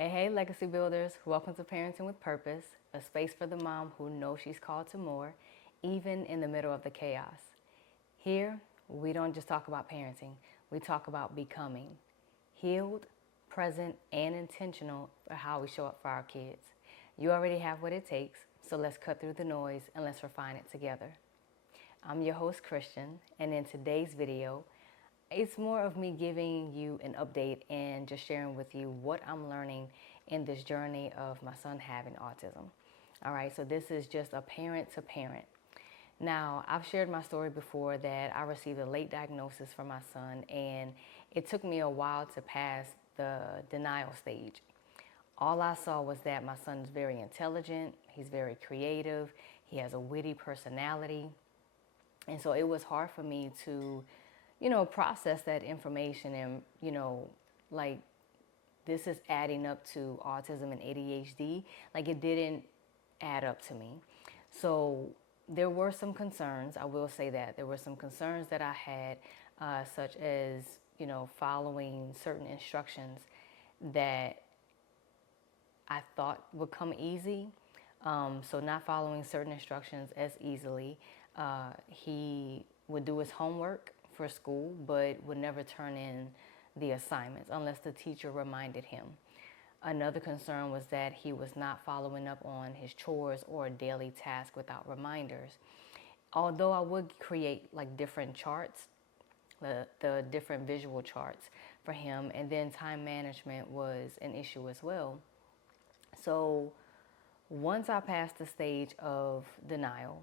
Hey, legacy builders, welcome to Parenting with Purpose, a space for the mom who knows she's called to more, even in the middle of the chaos. Here, we don't just talk about parenting, we talk about becoming healed, present, and intentional for how we show up for our kids. You already have what it takes, so let's cut through the noise and let's refine it together. I'm your host, Christian, and in today's video, it's more of me giving you an update and just sharing with you what I'm learning in this journey of my son having autism. All right, so this is just a parent to parent. Now, I've shared my story before that I received a late diagnosis for my son, and it took me a while to pass the denial stage. All I saw was that my son is very intelligent, he's very creative, he has a witty personality, and so it was hard for me to process that information and, like this is adding up to autism and ADHD. Like it didn't add up to me. So there were some concerns. I will say that there were some concerns that I had, such as, following certain instructions that I thought would come easy. So not following certain instructions as easily. He would do his homework for school, but would never turn in the assignments unless the teacher reminded him. Another concern was that he was not following up on his chores or daily tasks without reminders. Although I would create like different charts, the different visual charts for him, and then time management was an issue as well. So once I passed the stage of denial,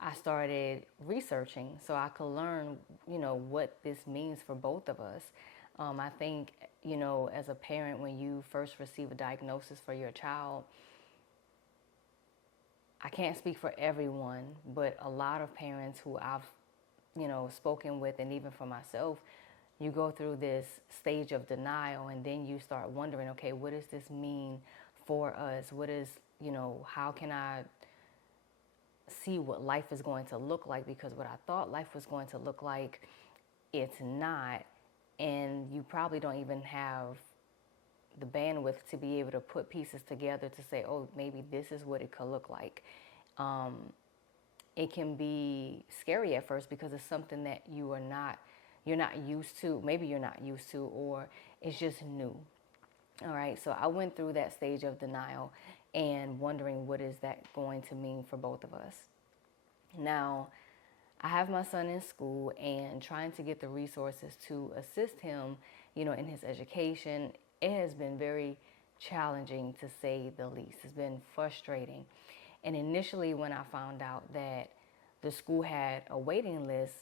I started researching so I could learn, what this means for both of us. I think, as a parent, when you first receive a diagnosis for your child, I can't speak for everyone, but a lot of parents who I've, spoken with, and even for myself, you go through this stage of denial and then you start wondering, okay, what does this mean for us? What is, how can I see what life is going to look like, because what I thought life was going to look like, it's not, and you probably don't even have the bandwidth to be able to put pieces together to say, oh, maybe this is what it could look like. It can be scary at first because it's something that you're not used to. Maybe you're not used to, or it's just new. All right, so I went through that stage of denial and wondering what is that going to mean for both of us. Now, I have my son in school and trying to get the resources to assist him, in his education. It has been very challenging, to say the least. It's been frustrating. And initially when I found out that the school had a waiting list,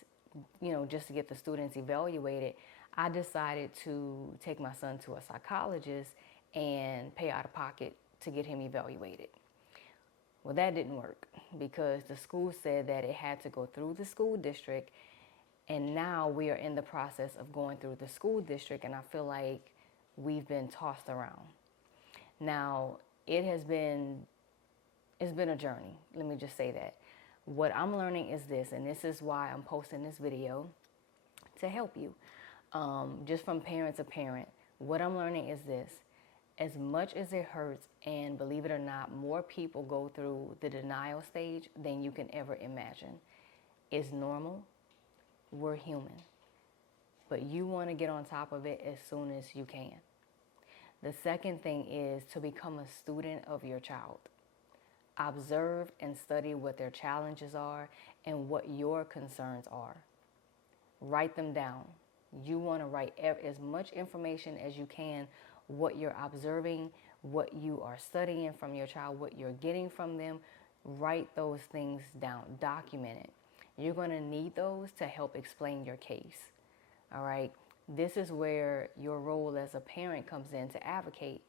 just to get the students evaluated, I decided to take my son to a psychologist and pay out of pocket to get him evaluated. Well, that didn't work because the school said that it had to go through the school district, and now we are in the process of going through the school district, and I feel like we've been tossed around. Now, it's been a journey. Let me just say that. What I'm learning is this, and this is why I'm posting this video, to help you. Just from parent to parent, what I'm learning is this. As much as it hurts, and believe it or not, more people go through the denial stage than you can ever imagine. It's normal. We're human. But you want to get on top of it as soon as you can. The second thing is to become a student of your child. Observe and study what their challenges are and what your concerns are. Write them down. You want to write as much information as you can, what you're observing, what you are studying from your child, what you're getting from them. Write those things down. Document it. You're going to need those to help explain your case. All right? This is where your role as a parent comes in to advocate.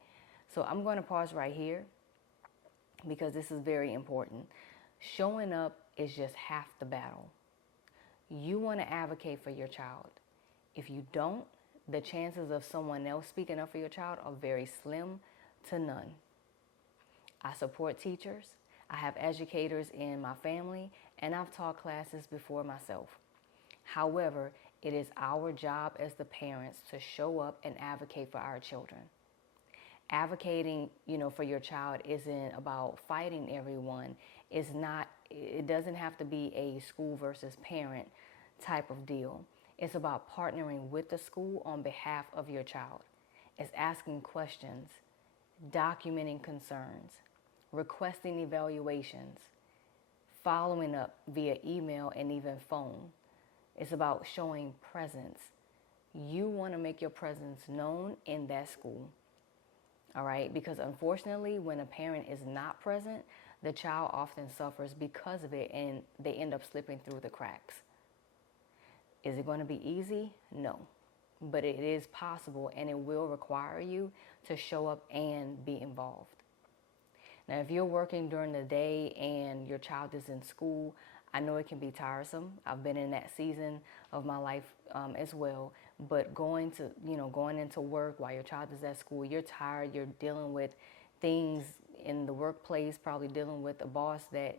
So I'm going to pause right here because this is very important. Showing up is just half the battle. You want to advocate for your child. If you don't, the chances of someone else speaking up for your child are very slim to none. I support teachers. I have educators in my family, and I've taught classes before myself. However, it is our job as the parents to show up and advocate for our children. Advocating, for your child isn't about fighting everyone. It doesn't have to be a school versus parent type of deal. It's about partnering with the school on behalf of your child. It's asking questions, documenting concerns, requesting evaluations, following up via email and even phone. It's about showing presence. You want to make your presence known in that school. All right? Because unfortunately, when a parent is not present, the child often suffers because of it and they end up slipping through the cracks. Is it going to be easy? No. But it is possible, and it will require you to show up and be involved. Now, if you're working during the day and your child is in school, I know it can be tiresome. I've been in that season of my life as well. But going into work while your child is at school, you're tired. You're dealing with things in the workplace, probably dealing with a boss that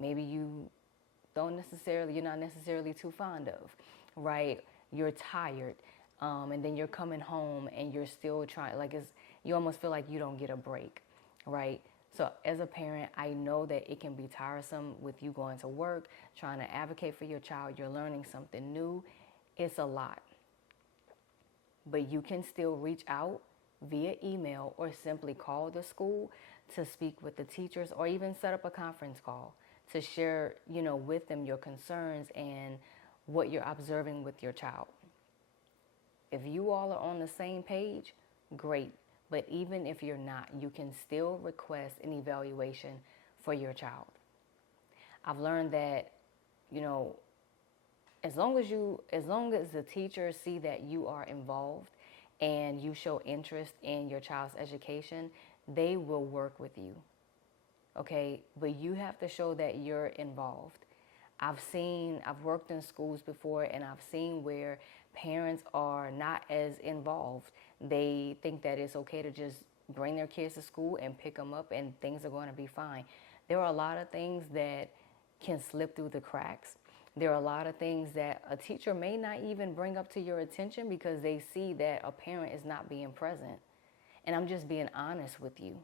maybe you're not necessarily too fond of, right? You're tired. And then you're coming home and you're still trying, you almost feel like you don't get a break, right? So as a parent, I know that it can be tiresome with you going to work, trying to advocate for your child. You're learning something new. It's a lot. But you can still reach out via email or simply call the school to speak with the teachers, or even set up a conference call to share, with them your concerns and what you're observing with your child. If you all are on the same page, great. But even if you're not, you can still request an evaluation for your child. I've learned that, as long as the teachers see that you are involved and you show interest in your child's education, they will work with you. Okay? But you have to show that you're involved. I've worked in schools before, and I've seen where parents are not as involved. They think that it's okay to just bring their kids to school and pick them up and things are going to be fine. There are a lot of things that can slip through the cracks. There are a lot of things that a teacher may not even bring up to your attention because they see that a parent is not being present. And I'm just being honest with you.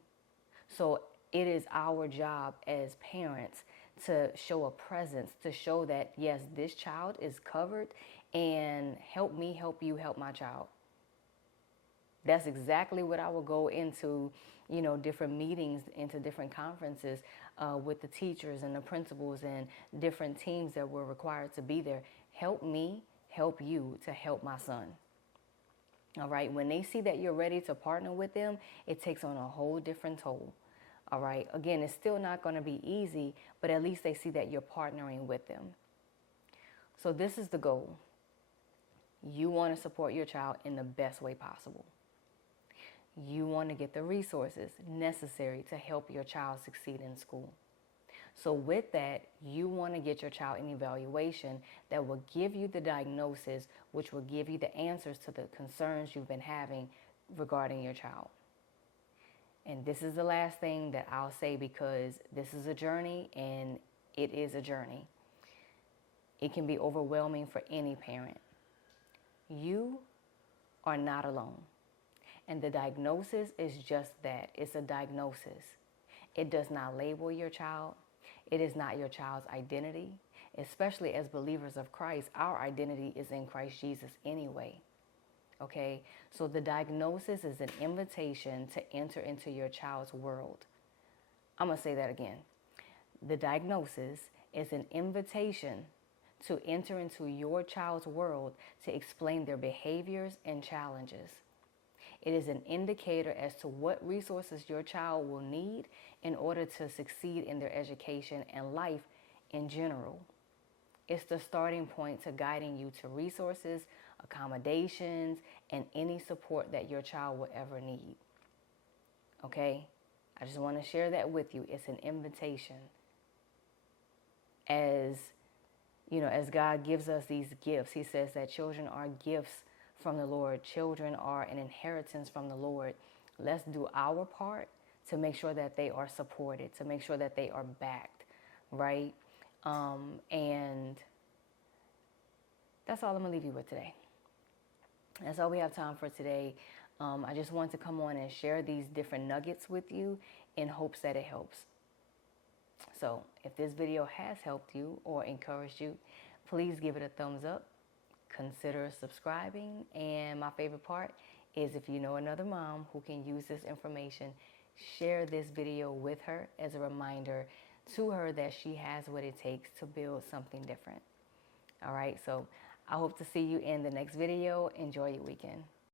So it is our job as parents to show a presence, to show that, yes, this child is covered, and help me help you help my child. That's exactly what I will go into, different meetings, into different conferences with the teachers and the principals and different teams that were required to be there. Help me help you to help my son. All right. When they see that you're ready to partner with them, it takes on a whole different toll. All right. Again, it's still not going to be easy, but at least they see that you're partnering with them. So this is the goal. You want to support your child in the best way possible. You want to get the resources necessary to help your child succeed in school. So with that, you want to get your child an evaluation that will give you the diagnosis, which will give you the answers to the concerns you've been having regarding your child. And this is the last thing that I'll say, because this is a journey, and it is a journey. It can be overwhelming for any parent. You are not alone. And the diagnosis is just that. It's a diagnosis. It does not label your child. It is not your child's identity. Especially as believers of Christ, our identity is in Christ Jesus anyway. Okay? So the diagnosis is an invitation to enter into your child's world. I'm going to say that again. The diagnosis is an invitation to enter into your child's world to explain their behaviors and challenges. It is an indicator as to what resources your child will need in order to succeed in their education and life in general. It's the starting point to guiding you to resources, accommodations, and any support that your child will ever need. Okay? I just want to share that with you. It's an invitation. As God gives us these gifts, He says that children are gifts from the Lord. Children are an inheritance from the Lord. Let's do our part to make sure that they are supported, to make sure that they are backed, right? And that's all I'm going to leave you with today. That's all we have time for today. I just want to come on and share these different nuggets with you in hopes that it helps. So if this video has helped you or encouraged you, please give it a thumbs up. Consider subscribing. And my favorite part is, if you know another mom who can use this information, share this video with her as a reminder to her that she has what it takes to build something different. All right, so I hope to see you in the next video. Enjoy your weekend.